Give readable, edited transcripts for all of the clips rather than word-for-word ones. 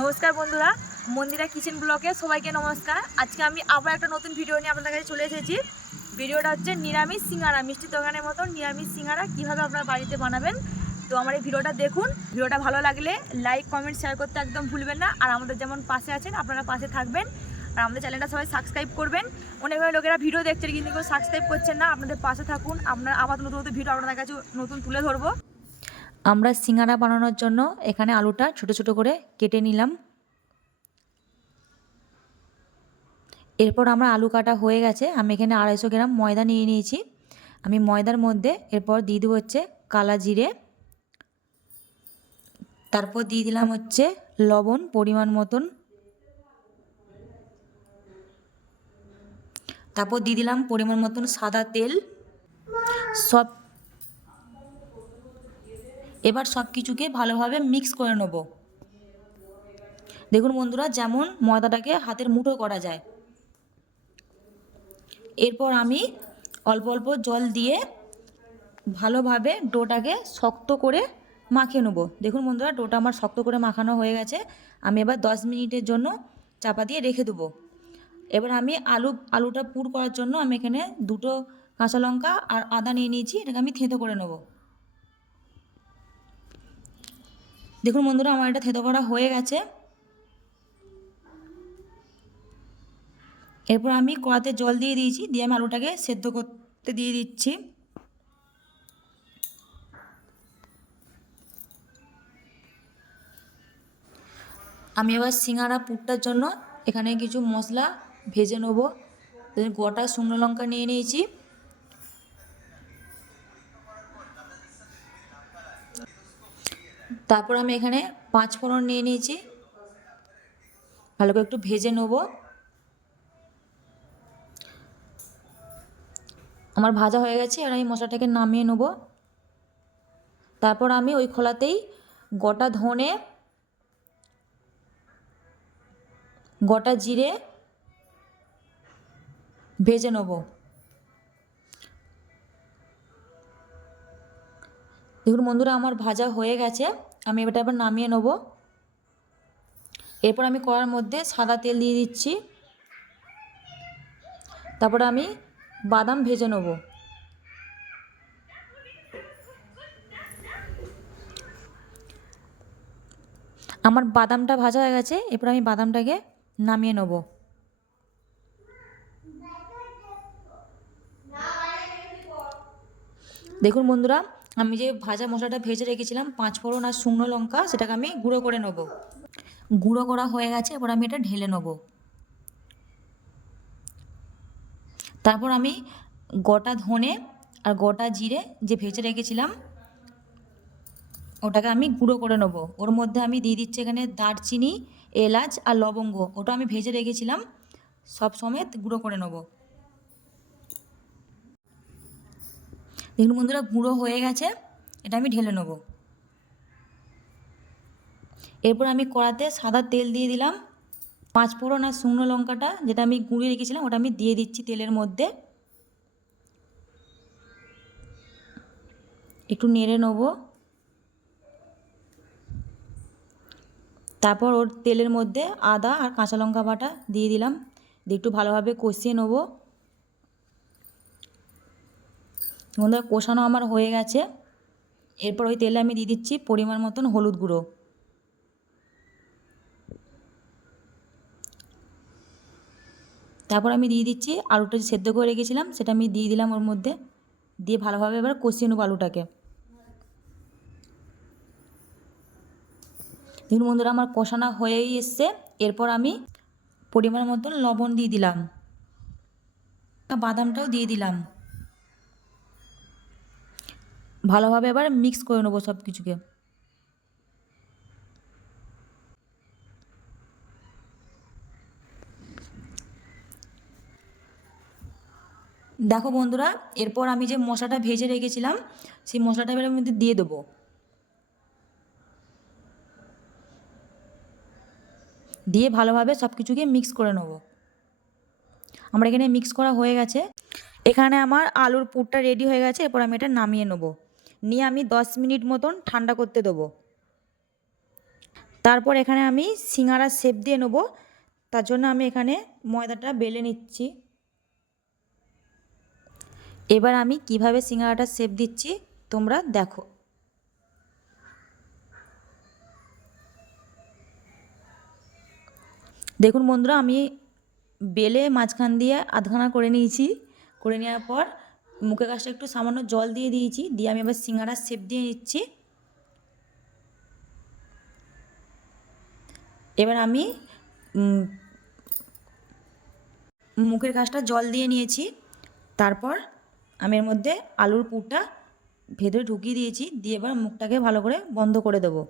নমস্কার বন্ধুরা, মন্দিরা কিচেন ব্লগে সবাইকে নমস্কার। আজকে আমি আবার একটা নতুন ভিডিও নিয়ে আপনাদের কাছে চলে এসেছি। ভিডিওটা হচ্ছে নিরামিষ সিঙ্গারা, মিষ্টি দোকানের মতন নিরামিষ সিঙ্গারা কীভাবে আপনারা বাড়িতে বানাবেন। তো আমার এই ভিডিওটা দেখুন। ভিডিওটা ভালো লাগলে লাইক কমেন্ট শেয়ার করতে একদম ভুলবেন না। আর আমাদের যেমন পাশে আছেন আপনারা পাশে থাকবেন, আর আমাদের চ্যানেলটা সবাই সাবস্ক্রাইব করবেন। অনেকভাবে লোকেরা ভিডিও দেখছেন কিন্তু কেউ সাবস্ক্রাইব করছেন না। আপনাদের পাশে থাকুন, আপনারা আবার নতুন নতুন ভিডিও আপনাদের কাছে নতুন তুলে ধরবো। আমরা সিঙ্গারা বানানোর জন্য এখানে আলুটা ছোট ছোট করে কেটে নিলাম। এরপর আমরা আলু কাটা হয়ে গেছে, আমি এখানে 250 গ্রাম ময়দা নিয়ে নিয়েছি। আমি ময়দার মধ্যে এরপর দিয়ে দেবো হচ্ছে কালা জিরে, তারপর দিয়ে দিলাম হচ্ছে লবণ পরিমাণ মতন, তারপর দিয়ে দিলাম পরিমাণ মতন সাদা তেল। এবার সব কিছুকে ভালোভাবে মিক্স করে নেব। দেখুন বন্ধুরা, যেমন ময়দাটাকে হাতের মুঠো করা যায়। এরপর আমি অল্প অল্প জল দিয়ে ভালোভাবে ডোটাকে শক্ত করে মাখিয়ে নেব। দেখুন বন্ধুরা, ডোটা আমার শক্ত করে মাখানো হয়ে গেছে। আমি এবার 10 মিনিটের জন্য চাপা দিয়ে রেখে দেবো। এবার আমি আলুটা পুর করার জন্য আমি এখানে 2টো কাঁচা লঙ্কা আর আদা নিয়ে নিয়েছি, এটাকে আমি থেঁতো করে নেব। দেখুন বন্ধুরা, আমার এটা থেঁতো করা হয়ে গেছে। এরপর আমি কড়াতে জল দিয়ে দিয়েছি, দিয়ে আমি আলুটাকে সেদ্ধ করতে দিয়ে দিচ্ছি। আমি এবার সিঙ্গারা পুরটার জন্য এখানে কিছু মশলা ভেজে নেব। গোটা শুকনো লঙ্কা নিয়ে নিয়েছি, তারপর আমি এখানে 5 ফোড়ন নিয়ে নিয়েছি, ভালো করে একটু ভেজে নেব। আমার ভাজা হয়ে গেছে, আর আমি মশলাটাকে নামিয়ে নেব। তারপর আমি ওই খোলাতেই গোটা ধনে, গোটা জিরে ভেজে নেব। দেখুন বন্ধুরা, আমার ভাজা হয়ে গেছে, আমি এটা এবার নামিয়ে নেব। এরপর আমি কড়ার মধ্যে সাদা তেল দিয়ে দিচ্ছি, তারপরে আমি বাদাম ভেজে নেব। আমার বাদামটা ভাজা হয়ে গেছে, এরপর আমি বাদামটাকে নামিয়ে নেব। দেখুন বন্ধুরা, আমি যে ভাজা মশলাটা ভেজে রেখেছিলাম 5 ফোড়ন আর শুকনো লঙ্কা, সেটাকে আমি গুঁড়ো করে নেব। গুঁড়ো করা হয়ে গেছে, এবার আমি এটা ঢেলে নেব। তারপর আমি গোটা ধনে আর গোটা জিরে যে ভেজে রেখেছিলাম ওটাকে আমি গুঁড়ো করে নেব। ওর মধ্যে আমি দিয়ে দিচ্ছি এখানে দারচিনি, এলাচ আর লবঙ্গ, ওটা আমি ভেজে রেখেছিলাম, সব সমেত গুঁড়ো করে নেব। দেখুন বন্ধুরা, গুঁড়ো হয়ে গেছে, এটা আমি ঢেলে নেব। এরপর আমি কড়াতে সাদা তেল দিয়ে দিলাম। 5 ফোড়ন আর শুকনো লঙ্কাটা যেটা আমি গুঁড়িয়ে রেখেছিলাম ওটা আমি দিয়ে দিচ্ছি তেলের মধ্যে, একটু নেড়ে নেব। তারপর ওর তেলের মধ্যে আদা আর কাঁচা লঙ্কা বাটা দিয়ে দিলাম, দিয়ে একটু ভালোভাবে কষিয়ে নেব। বন্ধুরা, কষানো আমার হয়ে গেছে। এরপর ওই তেলে আমি দিয়ে দিচ্ছি পরিমাণ মতন হলুদ গুঁড়ো। তারপর আমি দিয়ে দিচ্ছি আলুটা যে সেদ্ধ করে রেখেছিলাম সেটা আমি দিয়ে দিলাম ওর মধ্যে, দিয়ে ভালোভাবে এবার কষিয়ে নেবো আলুটাকে। দেখুন বন্ধুরা, আমার কষানো হয়েই এসছে। এরপর আমি পরিমাণ মতন লবণ দিয়ে দিলাম, বাদামটাও দিয়ে দিলাম। ভালোভাবে এবার মিক্স করে নেবো সব কিছুকে। দেখো বন্ধুরা, এরপর আমি যে মশলাটা ভেজে রেখেছিলাম সেই মশলাটা এবার আমি দিয়ে দেবো, দিয়ে ভালোভাবে সব কিছুকে মিক্স করে নেব। আমার এখানে মিক্স করা হয়ে গেছে। এখানে আমার আলুর পুরটা রেডি হয়ে গেছে। এরপর আমি এটা নামিয়ে নেব, নিয়ে আমি 10 মিনিট মতন ঠান্ডা করতে দেবো। তারপর এখানে আমি সিঙ্গারা শেপ দিয়ে নেব। তার জন্য আমি এখানে ময়দাটা বেলে নিচ্ছি। এবার আমি কিভাবে সিঙ্গারাটা শেপ দিচ্ছি তোমরা দেখো। দেখুন বন্ধুরা, আমি বেলে মাঝখান দিয়ে আধখানা করে নিয়েছি। করে নেওয়ার পর মুখের কাছটা একটু সামান্য জল দিয়ে দিয়েছি, দিয়ে আমি এবার সিঙ্গারার শেপ দিয়ে নিচ্ছি। এবার আমি মুখের কাছটা জল দিয়ে নিয়েছি। তারপর আমি এর মধ্যে আলুর পুরটা ভেতরে ঢুকিয়ে দিয়েছি, দিয়ে এবার মুখটাকে ভালো করে বন্ধ করে দেবো।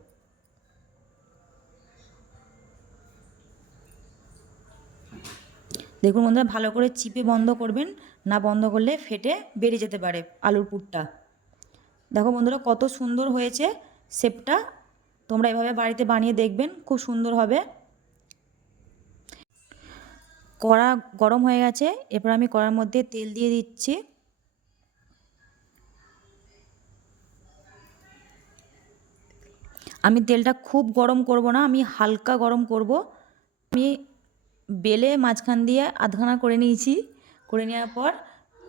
দেখুন বন্ধুরা, ভালো করে চিপে বন্ধ করবেন, না বন্ধ করলে ফেটে বেরিয়ে যেতে পারে আলুর পুরটা। দেখো বন্ধুরা কত সুন্দর হয়েছে শেপটা। তোমরা এভাবে বাড়িতে বানিয়ে দেখবেন, খুব সুন্দর হবে। কড়া গরম হয়ে গেছে, এরপর আমি কড়ার মধ্যে তেল দিয়ে দিচ্ছি। আমি তেলটা খুব গরম করব না, আমি হালকা গরম করব। আমি বেলে মাঝখান দিয়ে আধখানা করে নিয়েছি। করে নেওয়ার পর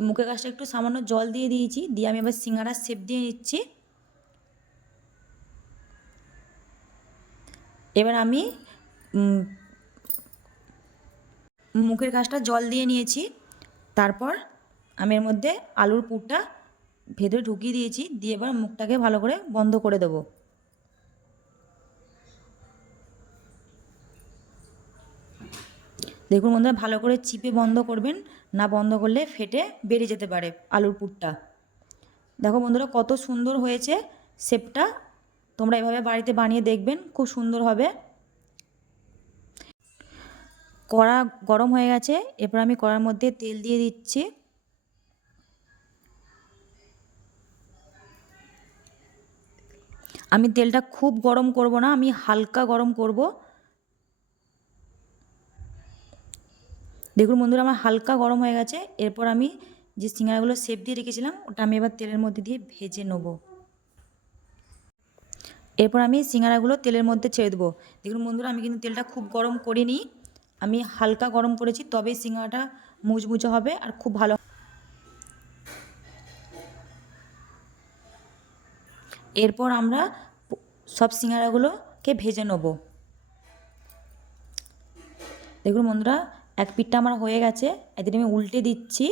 মুখের কাছটা একটু সামান্য জল দিয়ে দিয়েছি, দিয়ে আমি এবার সিঙ্গারার শেপ দিয়ে নিচ্ছি। এবার আমি মুখের কাছটা জল দিয়ে নিয়েছি। তারপর আমি এর মধ্যে আলুর পুরটা ভেতরে ঢুকিয়ে দিয়েছি, দিয়ে এবার মুখটাকে ভালো করে বন্ধ করে দেবো। দেখুন বন্ধুরা, ভালো করে চিপে বন্ধ করবেন, না বন্ধ করলে ফেটে বেরিয়ে যেতে পারে আলুর পুরটা। দেখো বন্ধুরা কত সুন্দর হয়েছে শেপটা। তোমরা এভাবে বাড়িতে বানিয়ে দেখবেন, খুব সুন্দর হবে। কড়া গরম হয়ে গেছে, এরপর আমি কড়ার মধ্যে তেল দিয়ে দিচ্ছি। আমি তেলটা খুব গরম করব না, আমি হালকা গরম করব। দেখুন বন্ধুরা, আমার হালকা গরম হয়ে গেছে। এরপর আমি যে সিঙ্গারাগুলো শেপ দিয়ে রেখেছিলাম ওটা আমি এবার তেলের মধ্যে দিয়ে ভেজে নেব। এরপর আমি সিঙ্গারাগুলো তেলের মধ্যে ছেড়ে দেবো। দেখুন বন্ধুরা, আমি কিন্তু তেলটা খুব গরম করিনি, আমি হালকা গরম করেছি, তবেই সিঙ্গারাটা মুচমুচে হবে আর খুব ভালো। এরপর আমরা সব সিঙ্গারাগুলোকে ভেজে নেব। দেখুন বন্ধুরা, এক পিঠটা আমার হয়ে গেছে, এদিকে আমি উল্টে দিচ্ছি।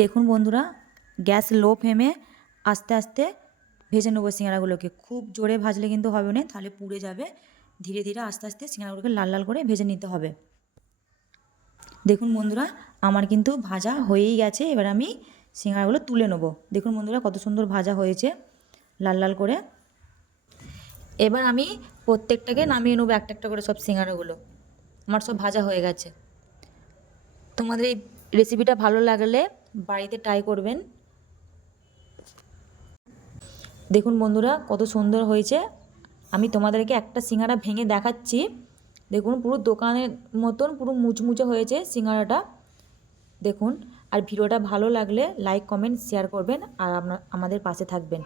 দেখুন বন্ধুরা, গ্যাস লো ফ্লেমে আস্তে আস্তে ভেজে নেবো সিঙ্গারাগুলোকে। খুব জোরে ভাজলে কিন্তু হবে না, তাহলে পুড়ে যাবে। ধীরে ধীরে আস্তে আস্তে সিঙ্গারাগুলোকে লাল লাল করে ভেজে নিতে হবে। দেখুন বন্ধুরা, আমার কিন্তু ভাজা হয়েই গেছে। এবার আমি সিঙ্গারাগুলো তুলে নেব। দেখুন বন্ধুরা কত সুন্দর ভাজা হয়েছে লাল লাল করে। এবার আমি প্রত্যেকটাকে নামিয়ে নেবো একটা একটা করে সব সিঙ্গারাগুলো। আমার সব ভাজা হয়ে গেছে। তোমাদের এই রেসিপিটা ভালো লাগলে বাড়িতে ট্রাই করবেন। দেখুন বন্ধুরা কত সুন্দর হয়েছে। আমি তোমাদেরকে একটা সিঙ্গারা ভেঙে দেখাচ্ছি। দেখুন পুরো দোকানের মতন পুরো মুচমুচে হয়েছে সিঙ্গারাটা। দেখুন, আর ভিডিওটা ভালো লাগলে লাইক কমেন্ট শেয়ার করবেন আর আমাদের পাশে থাকবেন।